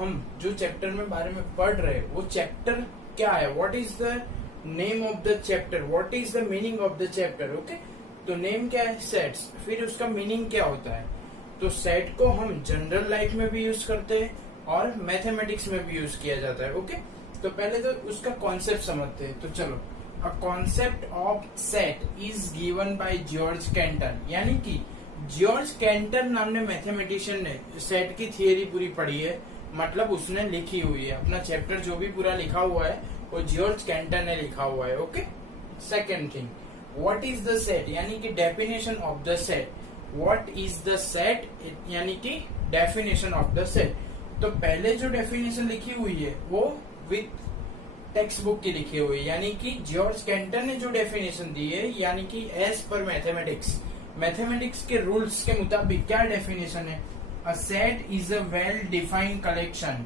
हम जो चैप्टर में बारे में पढ़ रहे हैं वो चैप्टर क्या है, what is the name of the chapter, what is the meaning of the chapter. Okay, तो नेम क्या है, सेट्स। फिर उसका मीनिंग क्या होता है, तो सेट को हम जनरल लाइफ में भी यूज करते हैं और मैथमेटिक्स में भी यूज किया जाता है। ओके, तो पहले तो उसका कॉन्सेप्ट समझते हैं। तो चलो, a concept of set is given by George Canton, यानी कि जॉर्ज कैंटन नामने मैथमेटिशियन ने सेट की थियरी पूरी पढ़ी है, मतलब उसने लिखी हुई है। अपना चैप्टर जो भी पूरा लिखा हुआ है वो जॉर्ज कैंटन ने लिखा हुआ है। Okay, second thing, what is the set, यानी कि definition of the set. What is the set, यानी कि डेफिनेशन ऑफ द सेट। तो पहले जो डेफिनेशन लिखी हुई है वो विथ टेक्स्ट बुक की लिखी हुई है, यानी कि जॉर्ज कैंटन ने जो डेफिनेशन दी है, यानी कि एज पर मैथमेटिक्स के रूल्स के मुताबिक क्या डेफिनेशन है। A set is a well-defined collection.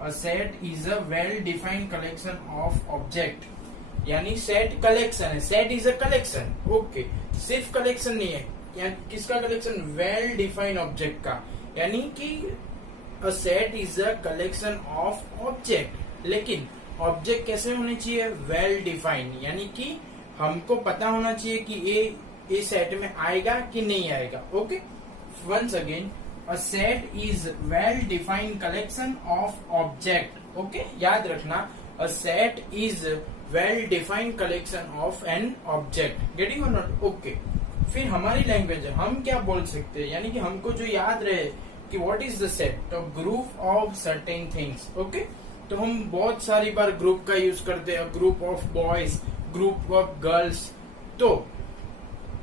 A set is a well-defined collection of object. यानी सेट कलेक्शन है, set is a collection. Okay, सिर्फ कलेक्शन नहीं है, या किसका कलेक्शन, वेल डिफाइंड ऑब्जेक्ट का, यानी कि अ set is a collection of object. लेकिन ऑब्जेक्ट कैसे होने चाहिए, वेल डिफाइंड, यानी कि हमको पता होना चाहिए कि ये सेट में आएगा कि नहीं आएगा। Okay, once again, A set is well-defined collection of object. Okay, याद रखना, a set is well-defined collection of an object. Getting or not? Okay. फिर हमारी लैंग्वेज है, हम क्या बोल सकते हैं, यानी कि हमको जो याद रहे कि what is the set, तो group of certain things. Okay, तो हम बहुत सारी बार ग्रुप का यूज करते हैं, group of boys, group of girls. तो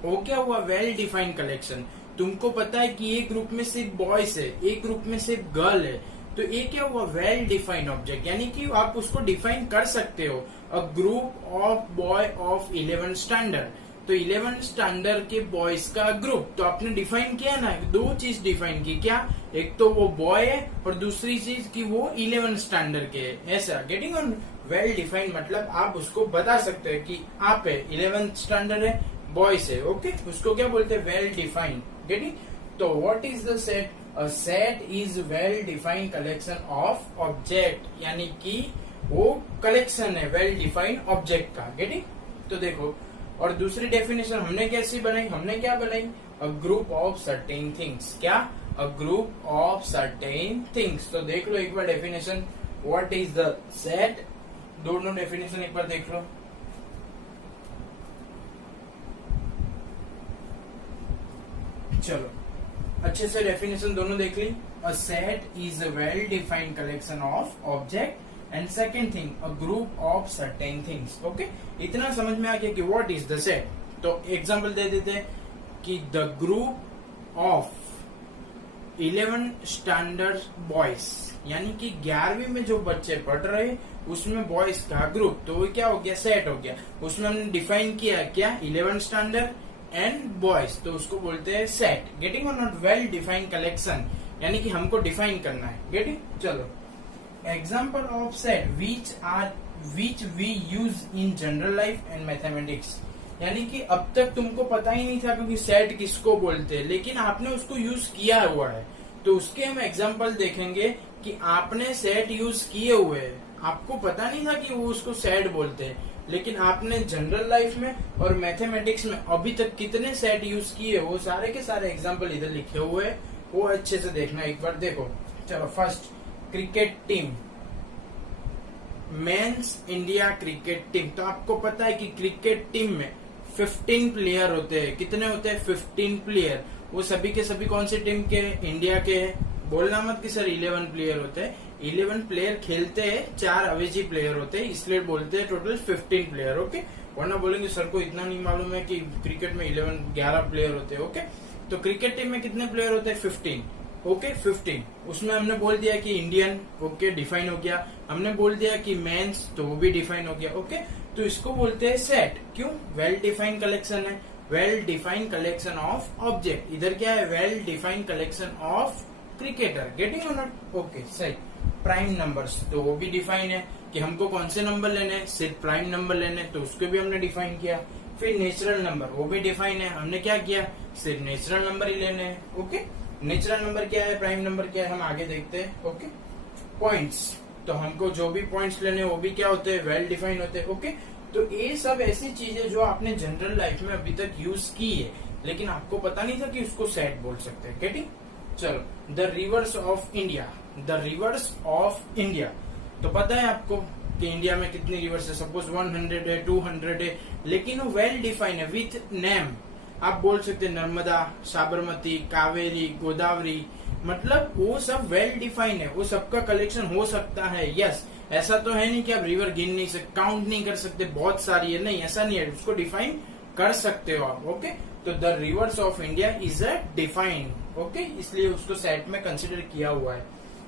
वो क्या हुआ, वेल डिफाइंड कलेक्शन। तुमको पता है कि ये ग्रुप में सिर्फ बॉयज है, एक ग्रुप में सिर्फ गर्ल है, तो ये क्या हुआ, वेल डिफाइंड ऑब्जेक्ट, यानी कि आप उसको डिफाइन कर सकते हो। अ group of boy of 11th standard, तो 11th स्टैंडर्ड के बॉयज का ग्रुप, तो आपने डिफाइन किया ना, दो चीज डिफाइन की, क्या, एक तो वो बॉय है और दूसरी चीज कि वो 11th स्टैंडर्ड के है, ऐसा। गेटिंग ऑन, वेल डिफाइंड मतलब आप उसको बता सकते हैं कि आप है 11th स्टैंडर्ड है, बॉयज है। ओके, उसको क्या बोलते हैं, वेल डिफाइंड। गेटिंग, तो what is the set, a set is well defined collection of object, यानी कि वो कलेक्शन है वेल डिफाइंड ऑब्जेक्ट का। गेटिंग, तो देखो, और दूसरी डेफिनेशन हमने कैसी बनाई, हमने क्या बनाई, a group of certain things. क्या, a group of certain things. तो देख लो एक बार definition, what is the set, दोनों डेफिनेशन एक बार देख लो। चलो, अच्छे से डेफिनेशन दोनों देख ली। A set is a well defined collection of object, and second thing, a group of certain things. Okay, इतना समझ में आ गया कि व्हाट इज द सेट। तो एग्जांपल दे देते हैं कि the group of 11th standard boys, यानी कि 11वीं में जो बच्चे पढ़ रहे उसमें बॉयज का ग्रुप, तो वो क्या हो गया, सेट हो गया। उसमें हमने डिफाइन किया क्या, 11th स्टैंडर्ड एंड बॉयज, तो उसको बोलते हैं सेट। गेटिंग और नॉट, वेल डिफाइंड कलेक्शन, यानी कि हमको डिफाइन करना है। गेटिंग, चलो, example of set which we use in general life and mathematics, यानी कि अब तक तुमको पता ही नहीं था क्योंकि सेट किसको बोलते हैं, लेकिन आपने उसको यूज किया हुआ है, तो उसके हम एग्जाम्पल देखेंगे कि आपने सेट यूज किए हुए हैं, आपको पता नहीं था कि वो उसको सेट बोलते हैं, लेकिन आपने जनरल लाइफ में और मैथमेटिक्स में अभी तक कितने सेट यूज किए, वो सारे के सारे एग्जाम्पल इधर लिखे हुए हैं, वो अच्छे से देखना एक बार। देखो, चलो, first, cricket team, men's India cricket team. तो आपको पता है कि क्रिकेट टीम में 15 प्लेयर होते हैं, कितने होते हैं, 15 प्लेयर। वो सभी के सभी कौन सी टीम के, इंडिया के है। बोलना मत कि सर 11 प्लेयर होते हैं, 11 प्लेयर खेलते हैं, 4 अवेजी प्लेयर होते हैं, इसलिए बोलते हैं टोटल 15 प्लेयर। ओके, वरना बोलेंगे सर को इतना नहीं मालूम है कि क्रिकेट में 11 प्लेयर होते हैं। ओके, तो क्रिकेट टीम में कितने प्लेयर होते हैं, 15। ओके, 15, उसमें हमने बोल दिया कि इंडियन, ओके, डिफाइन हो गया। हमने बोल दिया कि मेंस, तो वो भी डिफाइन हो गया। ओके, तो इसको बोलते हैं सेट। क्यों, वेल डिफाइंड कलेक्शन है, well defined collection of object. इधर क्या है, well defined collection of cricketer. Getting और नॉट, ओके, सही। प्राइम नंबर्स, तो वो भी डिफाइन है कि हमको कौन से नंबर लेने हैं, सिर्फ प्राइम नंबर लेने, तो उसको भी हमने डिफाइन किया। फिर नेचुरल नंबर, वो भी डिफाइन है, हमने क्या किया, सिर्फ नेचुरल नंबर ही लेने हैं। ओके, नेचुरल नंबर क्या है, प्राइम नंबर क्या है, हम आगे देखते हैं। ओके, पॉइंट्स, तो हमको जो भी पॉइंट्स लेने वो भी क्या होते हैं, वेल डिफाइन होते हैं। ओके, तो ये सब ऐसी चीजें जो आपने जनरल लाइफ में अभी तक यूज की है, लेकिन आपको पता नहीं था कि उसको सेट बोल सकते हैं। गेटिंग? चलो, the reverse of India, the reverse of India, तो पता है आपको कि इंडिया में कितनी रिवर्स है, सपोज 100 है, 200 है, लेकिन वो वेल डिफाइन है विथ नेम। आप बोल सकते हैं नर्मदा, साबरमती, कावेरी, गोदावरी, मतलब वो सब वेल डिफाइन है, वो सबका कलेक्शन हो सकता है। यस, ऐसा तो है नहीं कि आप रिवर गिन नहीं सकते, काउंट नहीं कर सकते, बहुत सारी है, नहीं ऐसा नहीं है, उसको डिफाइन कर सकते हो आप। ओके, तो the reverse of India is a define. Okay, इसलिए उसको सेट में कंसिडर किया हुआ है।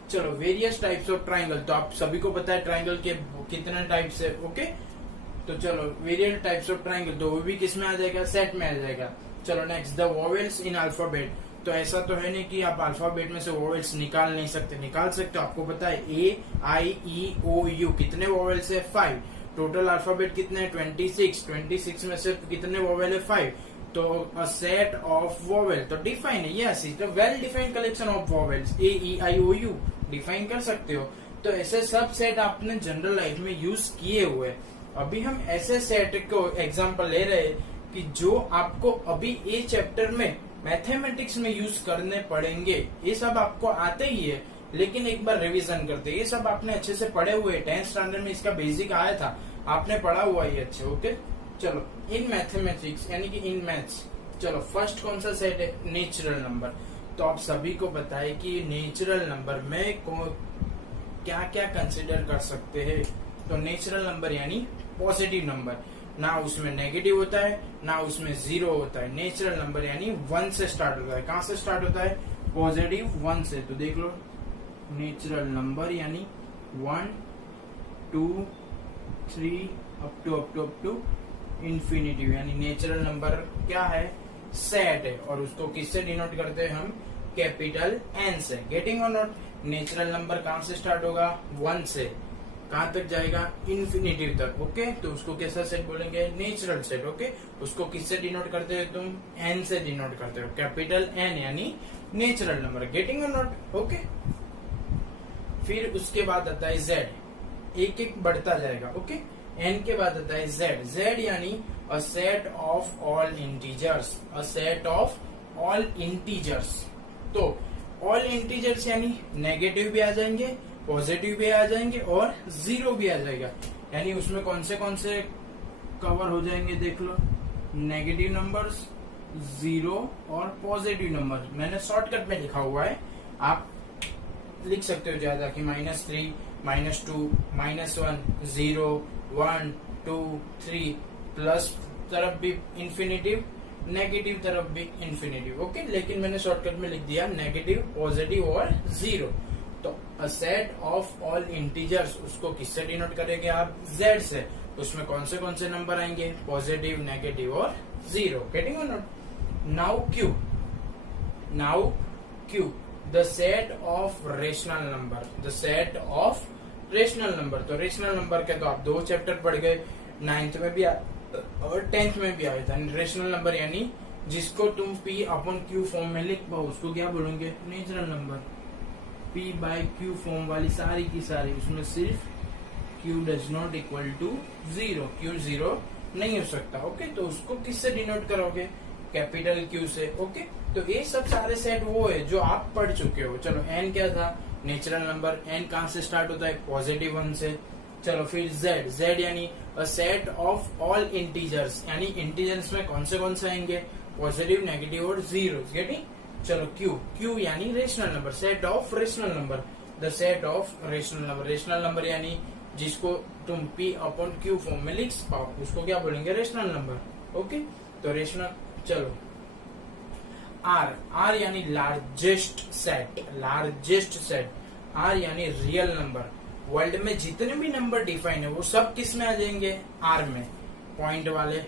चलो, वेरियस टाइप्स ऑफ ट्राइंगल, तो आप सभी को पता है ट्राइंगल के कितने टाइप्स है। ओके, तो चलो वेरियस टाइप्स ऑफ ट्राइंगल, तो वो भी किस में आ जाएगा, सेट में आ जाएगा। चलो next, the vowels in alphabet, तो ऐसा तो है नहीं कि आप अल्फाबेट में से वोवेल्स निकाल नहीं सकते, निकाल सकते हो। आपको पता है ए आई ई ओ यू कितने वोवेल्स है, 5। टोटल अल्फाबेट कितने हैं, 26। 26 में से कितने वोवेल है, 5। तो अ सेट ऑफ वोवेल, तो डिफाइन है। Yes, it well defined collection of vowels, A E I O U define कर सकते हो। तो ऐसे सब सेट आपने जनरल लाइफ में यूज किए हुए। अभी हम ऐसे सेट को एग्जांपल ले रहे हैं कि जो आपको अभी ए चैप्टर में मैथमेटिक्स में यूज करने पड़ेंगे। ये सब आपको आते ही है, लेकिन एक बार रिवीजन करते हैं। ये सब आपने अच्छे से पढ़े हुए, 10th स्टैंडर्ड में इसका बेसिक आया था, आपने पढ़ा हुआ ये अच्छे। ओके, चलो इन मैथमेटिक्स यानी कि इन मैथ्स, चलो फर्स्ट कौन सा सेट है, नेचुरल नंबर। तो आप सभी को पता है कि नेचुरल नंबर में क्या क्या कंसिडर कर सकते हैं। तो नेचुरल नंबर यानी पॉजिटिव नंबर, ना उसमें नेगेटिव होता है ना उसमें जीरो होता है। नेचुरल नंबर यानी 1 से स्टार्ट होता है। कहां से स्टार्ट होता है, पॉजिटिव 1 से। तो देख लो, नेचुरल नंबर यानी 1 2 3 अप टू इंफिनिटिव, यानी नेचुरल नंबर क्या है, सेट है। और उसको किससे डिनोट करते हैं हम, कैपिटल एन से। गेटिंग और नॉट? नेचुरल नंबर कहां से स्टार्ट होगा, 1 से, कहां तक जाएगा, इन्फिनिटिव तक। ओके, तो उसको कैसा सेट बोलेंगे, नेचुरल सेट। ओके, उसको किससे डिनोट करते हो तुम, एन से डिनोट करते हो, कैपिटल एन यानी नेचुरल नंबर। गेटिंग और नॉट? ओके, फिर उसके बाद आता है जेड, एक एक बढ़ता जाएगा। ओके, एन के बाद आता है जेड। जेड यानी अ set of all integers, a set of all integers. तो ऑल इंटीजर्स यानी नेगेटिव भी आ जाएंगे, पॉजिटिव भी आ जाएंगे और जीरो भी आ जाएगा। यानी उसमें कौन से कवर हो जाएंगे, देख लो, नेगेटिव नंबर्स, जीरो और पॉजिटिव नंबर। मैंने शॉर्टकट में लिखा हुआ है, आप लिख सकते हो ज्यादा कि -3, -2, -1, 0, 1, 2, 3, प्लस तरफ भी इंफिनिटिव, नेगेटिव तरफ भी इंफिनिटिव। ओके, लेकिन मैंने शॉर्टकट में लिख दिया नेगेटिव, पॉजिटिव और जीरो। तो a set of all integers, उसको किससे डिनोट करेंगे आप, जेड से। उसमें कौन से नंबर आएंगे, पॉजिटिव, नेगेटिव और जीरो। गेटिंग और not? Now Q, the set of rational number, the set of rational number. तो रेशनल नंबर के तो आप 2 चैप्टर पढ़ गए, 9th में भी और 10th में भी आया था। रेशनल नंबर यानी जिसको तुम P अपॉन Q फॉर्म में लिख पाओ, उसको क्या बोलेंगे, natural number. P by Q form वाली सारी की सारी, उसमें सिर्फ Q does not equal to 0, Q 0 नहीं हो सकता। ओके, तो उसको किससे डिनोट करोगे, कैपिटल Q से। ओके, तो ये सब सारे सेट वो है जो आप पढ़ चुके हो। चलो, n क्या था, नेचुरल नंबर। n कहां से स्टार्ट होता है, पॉजिटिव 1 से। चलो फिर z, z यानी अ सेट ऑफ ऑल इंटीजर्स, यानी इंटीजर्स में कौन से आएंगे, पॉजिटिव, नेगेटिव और जीरो। गेटिंग? चलो q, q यानी rational number, set of rational number, the set of rational number. Rational number यानी जिसको तुम P अपॉन Q फॉर्म में लिख पाओ, उसको क्या बोलेंगे, रेशनल नंबर। ओके, तो रेशनल। चलो R, R यानी largest set, largest set. R यानी रियल नंबर। वर्ल्ड में जितने भी नंबर डिफाइन है वो सब किस में आ जाएंगे, R में। पॉइंट वाले,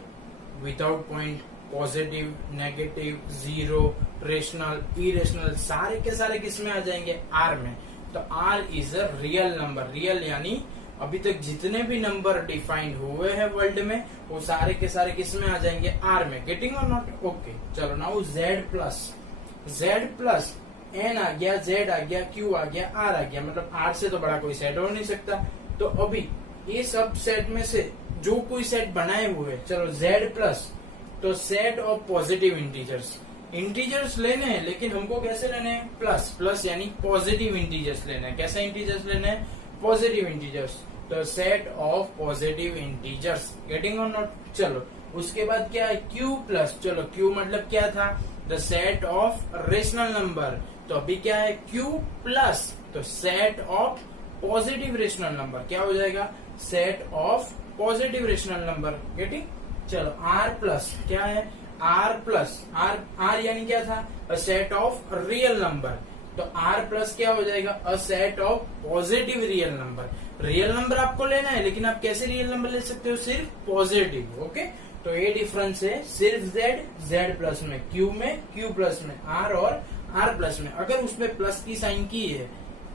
without point, positive, negative, zero, rational, irrational, सारे के सारे किस में आ जाएंगे, R में। तो R is a real number. Real यानी अभी तक जितने भी नंबर डिफाइंड हुए हैं वर्ल्ड में वो सारे के सारे किस में आ जाएंगे, R में। गेटिंग और नॉट? ओके, चलो now Z plus. Z plus N आ गया, जेड आ गया, क्यू आ गया, आर आ गया, मतलब आर से तो बड़ा कोई सेट हो नहीं सकता। तो अभी ये सब सेट में से जो कोई सेट बनाए हुए, चलो जेड प्लस, तो set of positive integers, integers लेने हैं लेकिन हमको कैसे लेने हैं, प्लस, प्लस यानी पॉजिटिव इंटीजर्स लेने हैं। कैसे इंटीजर्स लेने हैं, पॉजिटिव इंटीजर्स, तो set of positive integers, getting और नॉट। चलो उसके बाद क्या है, क्यू प्लस, चलो क्यू मतलब क्या था, the set of rational number, तो अभी क्या है, क्यू प्लस, तो set of positive rational number, क्या हो जाएगा, set of positive rational number, getting. चलो आर प्लस, क्या है, आर प्लस, आर यानी क्या था, अ सेट ऑफ रियल नंबर, तो आर प्लस क्या हो जाएगा, अ set of positive real number. Real number आपको लेना है लेकिन आप कैसे रियल नंबर ले सकते हो, सिर्फ पॉजिटिव, ओके। तो ये डिफरेंस है सिर्फ जेड, जेड प्लस में, क्यू प्लस में, आर और आर प्लस में। अगर उसमें प्लस की साइन की है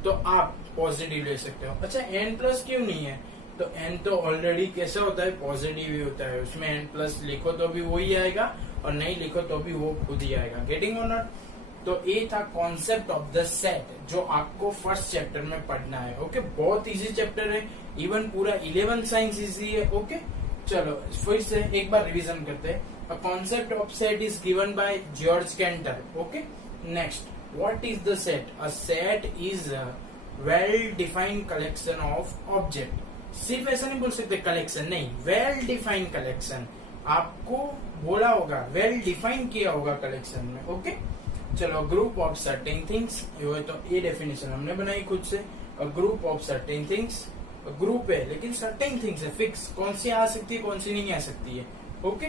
तो आप पॉजिटिव ले सकते हो। अच्छा एन प्लस क्यों नहीं है, तो एन तो ऑलरेडी कैसा होता है, पॉजिटिव ही होता है, उसमें एन प्लस लिखो तो भी वही आएगा और नहीं लिखो तो भी वो खुद ही आएगा, गेटिंग और नॉट। तो ये था कॉन्सेप्ट ऑफ द सेट जो आपको फर्स्ट चैप्टर में पढ़ना है, ओके। बहुत इजी चैप्टर है, इवन पूरा 11 साइंस इजी है, ओके। चलो फिर से एक बार रिवीजन करते हैं। A concept of set is given by George canter, okay. Next, what is the set, a set is a well defined collection of object. सिर्फ ऐसा नहीं बोल सकते कलेक्शन, नहीं, वेल डिफाइंड कलेक्शन, आपको बोला होगा, वेल डिफाइन किया होगा कलेक्शन में, ओके। चलो ग्रुप ऑफ सर्टेन थिंग्स, तो ये डेफिनेशन हमने बनाई खुद से, group of certain things, group है लेकिन सर्टेन थिंग्स है, फिक्स, कौन सी आ सकती है कौन सी नहीं आ सकती है, ओके।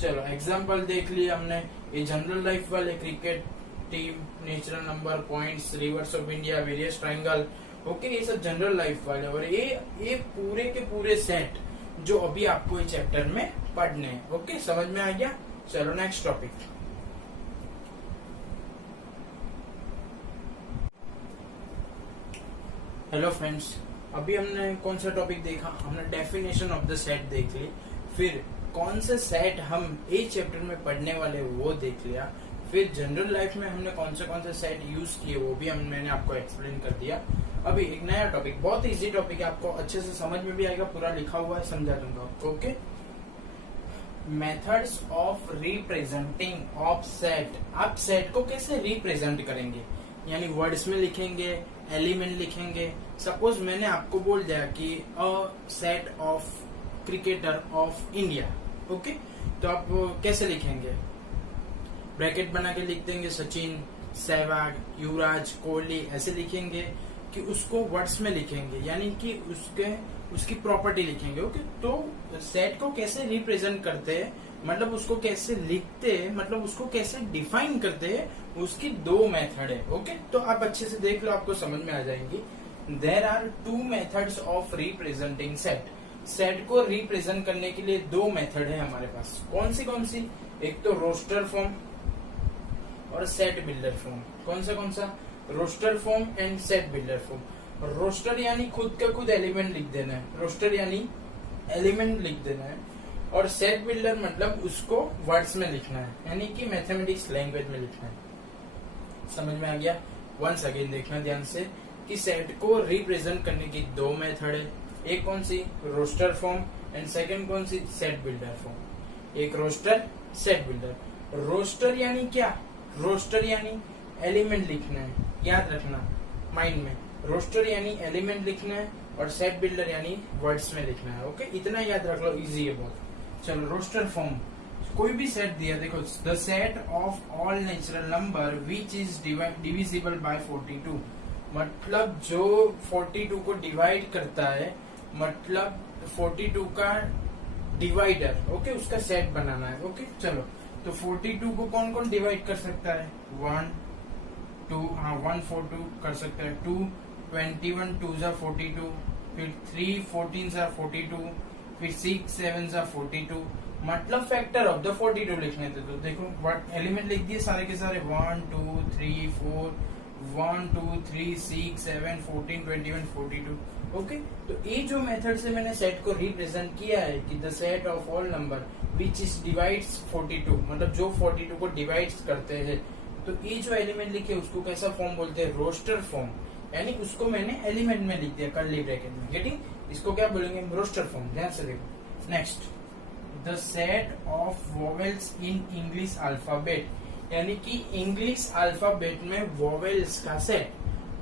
चलो एग्जांपल देख लिया हमने, ये जनरल लाइफ वाले, cricket team, natural number, points, reverse of India, various triangle, okay, ये सब जनरल लाइफ वाले। और ये पूरे के पूरे सेट जो अभी आपको इस चैप्टर में पढ़ने हैं, ओके, समझ में आ गया। चलो नेक्स्ट टॉपिक। हेलो फ्रेंड्स, अभी हमने कौन सा टॉपिक देखा, हमने डेफिनेशन ऑफ द सेट देख ली, फिर कौन से सेट हम इस चैप्टर में पढ़ने वाले वो देख लिया, फिर जनरल लाइफ में हमने कौन से सेट यूज किए वो भी मैंने आपको एक्सप्लेन कर दिया। अभी एक नया टॉपिक, बहुत इजी टॉपिक है, आपको अच्छे से समझ में भी आएगा, पूरा लिखा हुआ है, समझा दूंगा आपको, okay. Methods of representing of set, आप सेट को कैसे रिप्रेजेंट करेंगे, यानी वर्ड्स में लिखेंगे, एलिमेंट लिखेंगे। सपोज मैंने आपको बोल दिया कि अ set of cricketer of India, okay, तो आप कैसे लिखेंगे, ब्रैकेट बना के लिख देंगे, सचिन, सहवाग, युवराज, कोहली, ऐसे लिखेंगे कि उसको वर्ड्स में लिखेंगे, यानी कि उसकी प्रॉपर्टी लिखेंगे, ओके। तो सेट को कैसे रिप्रेजेंट करते हैं, मतलब उसको कैसे लिखते हैं, मतलब उसको कैसे डिफाइन करते हैं, उसकी दो मेथड है, ओके। तो आप अच्छे से देख लो, आपको समझ में आ जाएंगी। There are two methods of representing set, set को रिप्रेजेंट करने के लिए दो मेथड है हमारे पास, कौन सी, एक तो रोस्टर फॉर्म और सेट बिल्डर फॉर्म। कौन सा, roster form and set builder form. Roster यानी खुद का खुद एलिमेंट लिख देना है, रोस्टर यानी एलिमेंट लिख देना है, और सेट बिल्डर मतलब उसको वर्ड्स में लिखना है, यानी कि मैथमेटिक्स लैंग्वेज में लिखना है। समझ में आ गया। वंस अगेन देखना ध्यान से कि सेट को रिप्रेजेंट करने की दो मेथड है, एक कौन सी, रोस्टर फॉर्म, एंड सेकंड कौन सी, सेट बिल्डर फॉर्म। एक रोस्टर, सेट बिल्डर। रोस्टर यानी क्या, रोस्टर यानी एलिमेंट लिखना है, याद रखना माइंड में, रोस्टर यानी एलिमेंट लिखना है और सेट बिल्डर यानी वर्ड्स में लिखना है, ओके। इतना याद रख लो, इजी है बहुत। चलो रोस्टर फॉर्म, कोई भी सेट दिया, देखो, the set of all natural number which is divisible by 42, मतलब जो 42 को डिवाइड करता है, मतलब 42 का डिवाइडर, ओके, उसका सेट बनाना है, ओके। चलो तो 42 को कौन कौन डिवाइड कर सकता है, 1 2, हाँ 1 4 2 कर सकता है, 2 21 2 42, फिर 3 14 42, फिर 6 7 42, मतलब फैक्टर ऑफ द 42 लिखने थे। तो देखो एलिमेंट लिख दिए सारे के सारे, 1 2 3 4, 1 2 3 6 7 14 21 42, ओके। तो ये जो मेथड से मैंने सेट को रिप्रेजेंट किया है कि the set of all number which is divides 42, मतलब जो 42 को डिवाइड्स करते हैं, तो ये जो एलिमेंट लिखे उसको कैसा फॉर्म बोलते हैं, रोस्टर फॉर्म, यानी उसको मैंने एलिमेंट में लिख दिया कर्ली ब्रैकेट में, गेटिंग, इसको क्या बोलेंगे, रोस्टर फॉर्म। ध्यान से देखो next, the set of vowels in English alphabet, यानी कि इंग्लिश अल्फाबेट में वोवेल्स का सेट।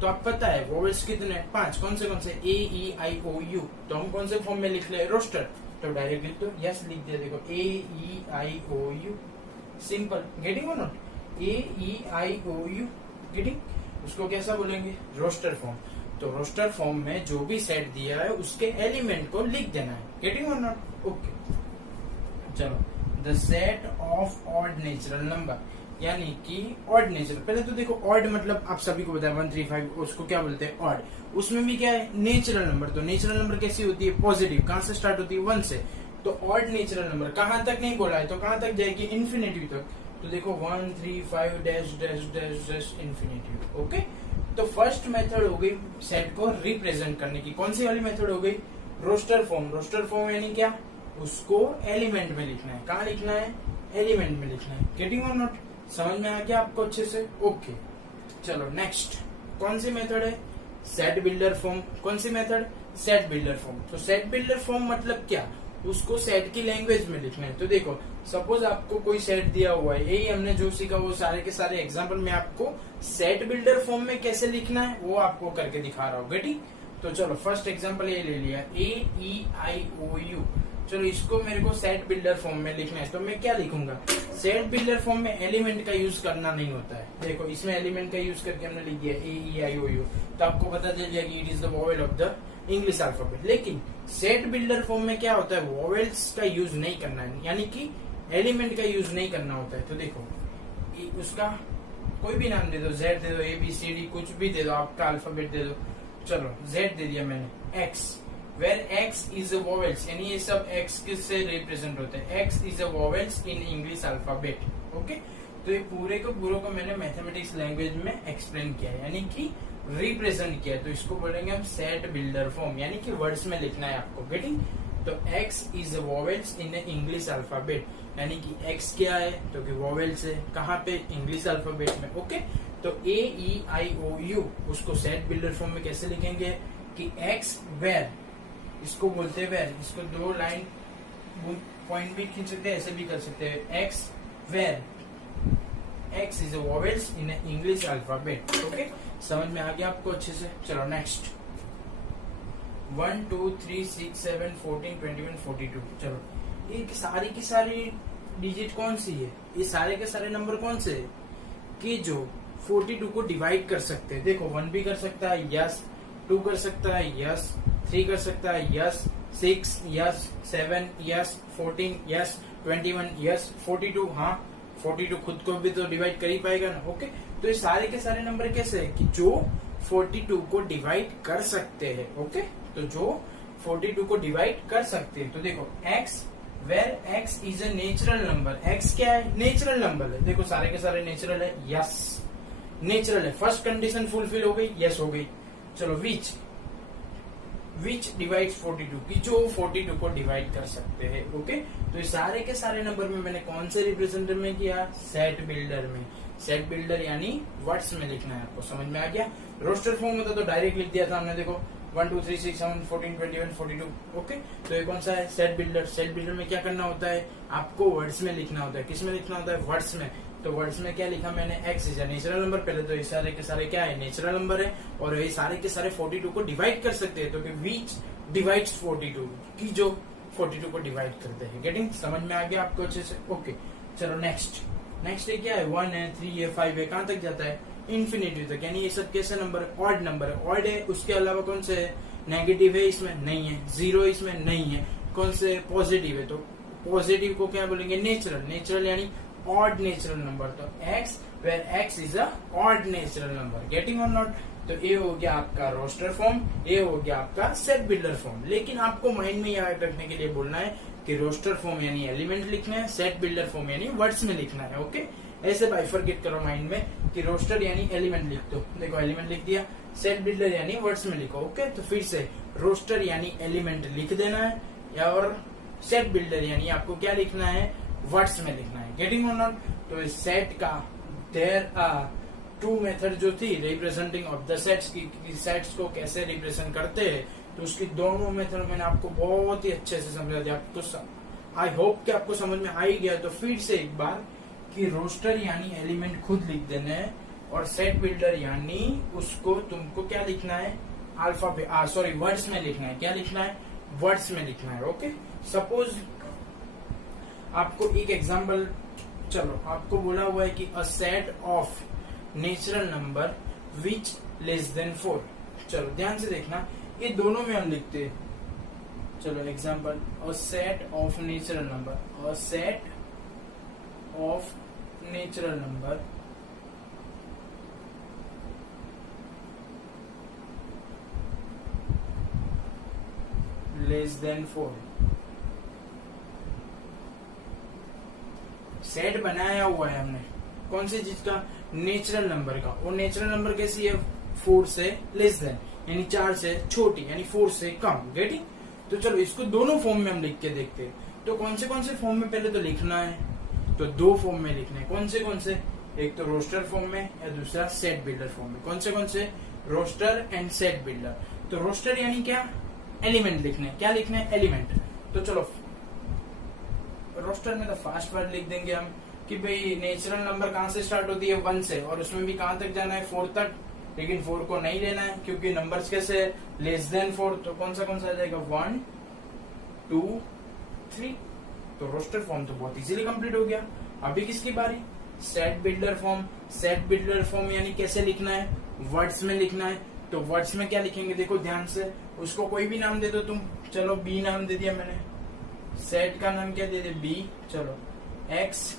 तो आप पता है वोवेल्स कितने, 5, कौन से ए ई आई ओ यू, तो हम कौन से फॉर्म में लिख ले, रोस्टर, तो डायरेक्ट लिख दो, यस लिख दिया, देखो A E I O U, simple, getting और not, A E I O U, getting, उसको कैसा बोलेंगे, रोस्टर फॉर्म। तो रोस्टर फॉर्म में जो भी सेट दिया है उसके एलिमेंट को लिख देना है, गेटिंग और नॉट, ओके। चलो, the set of odd natural number, यानी कि ऑड नेचुरल, पहले तो देखो ऑड मतलब आप सभी को बताया 1 3 5, उसको क्या बोलते हैं, ऑड, उसमें भी क्या है, नेचुरल नंबर। तो नेचुरल नंबर कैसी होती है, पॉजिटिव, कहां से स्टार्ट होती है, 1 से। तो ऑड नेचुरल नंबर कहां तक नहीं बोला है, तो कहां तक जाएगी, इन्फिनिटी तक। तो देखो 1 3 5 dash dash dash dash infinity, okay. तो फर्स्ट मेथड हो गई सेट को रिप्रेजेंट करने की, कौन सी वाली मेथड हो गई, रोस्टर फॉर्म। रोस्टर फॉर्म यानी क्या, उसको एलिमेंट में लिखना है, कहाँ लिखना है, एलिमेंट में लिखना है, गेटिंग और नॉट, समझ में आ गया आपको अच्छे से, ओके। चलो नेक्स्ट, कौन सी मेथड है, सेट बिल्डर फॉर्म। कौन सी मेथड, सेट बिल्डर फॉर्म। तो सेट बिल्डर फॉर्म मतलब क्या, उसको सेट की लैंग्वेज में लिखना है। तो देखो सपोज आपको कोई सेट दिया हुआ है, यही हमने जो सीखा वो सारे के सारे एग्जाम्पल में आपको सेट बिल्डर फॉर्म में कैसे लिखना है वो आपको करके दिखा रहा हूँ, गेटिंग। तो चलो फर्स्ट एग्जाम्पल ये ले लिया, ए ई आई ओ यू। चलो इसको मेरे को सेट बिल्डर फॉर्म में लिखना है, तो मैं क्या लिखूंगा, सेट बिल्डर फॉर्म में एलिमेंट का यूज करना नहीं होता है। देखो इसमें एलिमेंट का यूज करके हमने लिख दिया ए ई आई ओ यू, तो आपको पता चल जाएगी it is the vowel of the English alphabet. लेकिन सेट बिल्डर फॉर्म में क्या होता है, वोवेल्स का यूज नहीं करना है, यानी कि एलिमेंट का यूज नहीं करना होता है। तो देखो उसका कोई भी नाम दे दो, जेड दे दो, ए बी सी डी, कुछ भी दे दो, आपका अल्फाबेट दे दो। चलो जेड दे दिया मैंने, X, where X is a vowels, यानी ये सब एक्स किससे रिप्रेजेंट होते हैं, X is a vowels in English alphabet, okay. तो ये पूरे को मैंने मैथमेटिक्स लैंग्वेज में एक्सप्लेन किया है, यानी कि रिप्रेजेंट किया है। तो इसको बोलेंगे हम सेट बिल्डर फॉर्म, यानी कि वर्ड्स में लिखना है आपको, गेटिंग। तो x is a vowels in English alphabet, यानी कि एक्स क्या है, तो कि वोवेल्स है, कहाँ पे, इंग्लिश अल्फाबेट में, ओके। तो ए ई आई ओ यू, उसको सेट बिल्डर फॉर्म में कैसे लिखेंगे कि एक्स वेर, इसको बोलते हैं वेर, इसको 2 लाइन पॉइंट भी खींच सकते हैं, ऐसे भी कर सकते हैं, X where X is a vowels in English alphabet, okay. समझ में आ गया आपको अच्छे से। चलो नेक्स्ट, 1 2 3 6 7 14 21 42। चलो ये सारी की सारी डिजिट कौन सी है, ये सारे के सारे नंबर कौन से है कि जो 42 को डिवाइड कर सकते हैं। देखो 1 भी कर सकता है, यस, 2 कर सकता है, यस, 3 कर सकता है, yes, 6 yes, 7 yes, 14 yes, 21 yes, 42 हाँ, 42 खुद को भी तो डिवाइड कर ही पाएगा ना, ओके। तो ये सारे के सारे नंबर कैसे है कि जो 42 को डिवाइड कर सकते हैं, ओके। तो जो 42 को डिवाइड कर सकते हैं, तो देखो x where x is a natural number, x क्या है, नेचुरल नंबर है। देखो सारे के सारे नेचुरल है, यस नेचुरल है, फर्स्ट कंडीशन फुलफिल हो गई, यस हो गई। चलो विच डिवाइड्स 42, की जो 42 को डिवाइड कर सकते हैं, ओके। तो ये सारे के सारे नंबर में मैंने कौन से रिप्रेजेंटर में किया, सेट बिल्डर में। सेट बिल्डर यानी वर्ड्स में लिखना है, आपको समझ में आ गया। रोस्टर फॉर्म में तो डायरेक्ट लिख दिया था हमने, देखो 1 2 3 6 7 14 21 42, ओके। तो ये कौन सा है, सेट बिल्डर। सेट बिल्डर में क्या करना होता है, आपको वर्ड्स में लिखना होता है। किस में लिखना होता है, वर्ड्स में। तो वर्ड्स में क्या लिखा मैंने, एक्स इज नेचुरल नंबर। पहले तो ये सारे के सारे क्या है, नेचुरल नंबर है, और ये सारे के सारे 42 को डिवाइड कर सकते हैं। तो विच डिवाइड्स 42, की जो 42 को डिवाइड करते हैं, गेटिंग। समझ में आ गया आपको अच्छे से, ओके। चलो नेक्स्ट ये क्या है, 1 है, 3 है, 5 है, कहां तक जाता है, इन्फिनिटी तक। यानी ये सब कैसे नंबर है, ऑड नंबर है। ऑड है, उसके अलावा कौन से है, नेगेटिव है, इसमें नहीं है, 0 इसमें नहीं है, कौन से पॉजिटिव है। तो पॉजिटिव को क्या बोलेंगे, नेचुरल। नेचुरल यानी ऑड नेचुरल नंबर। तो x where x is a odd natural number, getting और नॉट। तो ये हो गया आपका रोस्टर फॉर्म, ये हो गया आपका सेट बिल्डर फॉर्म। लेकिन आपको माइंड में याद रखने के लिए बोलना है कि रोस्टर फॉर्म यानी एलिमेंट लिखना है, सेट बिल्डर फॉर्म यानी वर्ड्स में लिखना है, ओके। ऐसे बाइफरकेट करो माइंड में कि रोस्टर यानी एलिमेंट लिख दो, देखो एलिमेंट लिख दिया, सेट बिल्डर यानी वर्ड्स में लिखो, ओके। तो फिर से रोस्टर यानी एलिमेंट लिख देना है, या और सेट बिल्डर यानी आपको क्या लिखना है, वर्ड्स में लिखना है, गेटिंग और नॉट। तो सेट का देयर आर टू मेथड जो थी रिप्रेजेंटिंग ऑफ द सेट्स की सेट्स को कैसे रिप्रेजेंट करते हैं, तो उसकी दोनों मेथड मैंने आपको बहुत ही अच्छे से समझा दिया। तो आई होप कि आपको समझ में आ ही गया। तो फिर से एक बार कि रोस्टर यानी एलिमेंट खुद लिख देना है, और सेट बिल्डर यानी उसको तुमको क्या लिखना है, वर्ड्स में लिखना है। क्या लिखना है? वर्ड्स में लिखना है। ओके, सपोज आपको एक एग्जांपल, चलो आपको बोला हुआ है कि अ set of natural number which less than 4। चलो ध्यान से देखना, ये दोनों में हम लिखते हैं। चलो example, a set of natural number, a set of natural number less than 4। Set बनाया हुआ है हमने कौन सी चीज का? नेचुरल नंबर का। और नेचुरल नंबर कैसी है? 4 से लेस देन, यानी 4 से छोटी, यानी 4 से कम। गेटिंग? तो चलो इसको दोनों फॉर्म में हम लिख के देखते हैं। तो कौन से फॉर्म में पहले तो लिखना है? तो दो फॉर्म में लिखना है। कौन से? एक तो रोस्टर फॉर्म में, या दूसरा सेट बिल्डर फॉर्म में। कौन से? Roster and set builder. तो रोस्टर यानी क्या? एलिमेंट लिखने। क्या लिखना है? एलिमेंट। तो चलो रोस्टर में तो फास्ट वर्ड लिख देंगे हम कि भाई नेचुरल नंबर कहाँ से स्टार्ट होती है? 1 से, और उसमें भी कहाँ तक जाना है? 4 तक। लेकिन 4 को नहीं लेना है क्योंकि नंबर्स कैसे? Less than 4। तो कौन सा आ जाएगा? 1 2 3। तो रोस्टर फॉर्म तो बहुत इजीली कंप्लीट हो गया। अभी किसकी बारी? Set builder form. Set builder form यानी कैसे लिखना है? वर्ड्स में लिखना है। तो वर्ड्स में क्या लिखेंगे? देखो ध्यान से, उसको कोई भी नाम दे दो तुम। चलो बी नाम दे दिया मैंने। सेट का नाम क्या दे दे? बी। चलो X,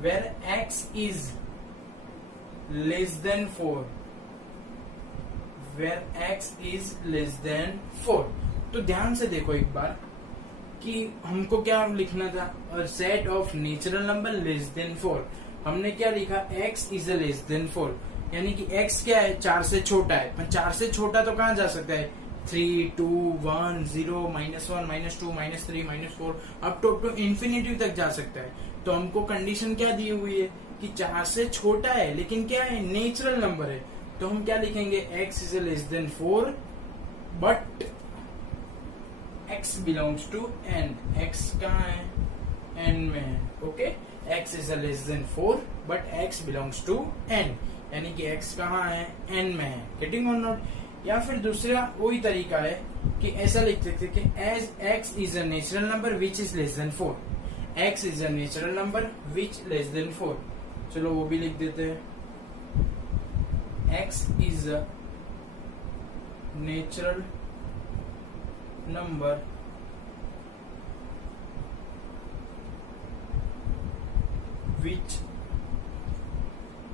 where X is less than 4, where X is less than 4। तो ध्यान से देखो एक बार कि हमको क्या लिखना था? Set of natural number less than 4। हमने क्या लिखा? x इज लेस देन 4, यानी कि x क्या है? 4 से छोटा है। पर 4 से छोटा तो कहाँ जा सकता है? 3 2 1 0 -1 -2 -3 -4 अप टू इंफिनिटी तक जा सकता है। तो हमको कंडीशन क्या दी हुई है कि 4 से छोटा है, लेकिन क्या है? नेचुरल नंबर है। तो हम क्या लिखेंगे? x is less than 4 but x belongs to n। x कहाँ है? n में है। Okay, x is less than 4 but x belongs to n, यानी कि x कहाँ है? n में है। गेटिंग और नॉट? या फिर दूसरा वही तरीका है कि ऐसा लिख सकते कि as x is a natural number which is less than 4। x is a natural number which less than 4। चलो वो भी लिख देते हैं। x is a natural number which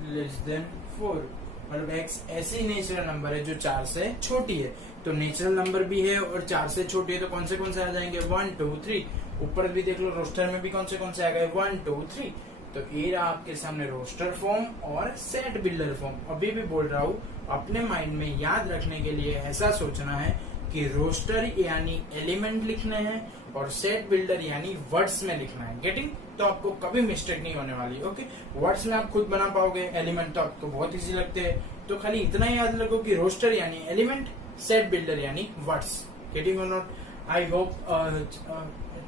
less than 4। मतलब x ऐसी नेचुरल नंबर है जो 4 से छोटी है। तो नेचुरल नंबर भी है और 4 से छोटी है, तो कौन से आ जाएंगे? 1 2 3। ऊपर भी देख लो, रोस्टर में भी कौन से आ गए? 1 2 3। तो ये रहा आपके सामने रोस्टर फॉर्म और सेट बिल्डर फॉर्म। अभी भी बोल रहा हूँ, अपने माइंड में याद रखने के लिए ऐसा सोचना है कि रोस्टर यानी एलिमेंट लिखने हैं और सेट बिल्डर यानी वर्ड्स में लिखना है। गेटिंग? तो आपको कभी मिस्टेक नहीं होने वाली। ओके, वर्ड्स में आप खुद बना पाओगे, एलिमेंट तो आपको बहुत इजी लगते हैं। तो खाली इतना ही याद रखो कि रोस्टर यानी एलिमेंट, सेट बिल्डर यानी वर्ड्स। गेटिंग और not? I hope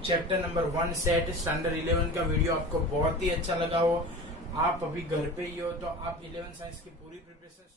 chapter number 1 set standard 11 का वीडियो आपको बहुत ही अच्छा लगा हो। आप अभी घर पे ही हो तो आप 11 साइंस की पूरी प्रिपरेशन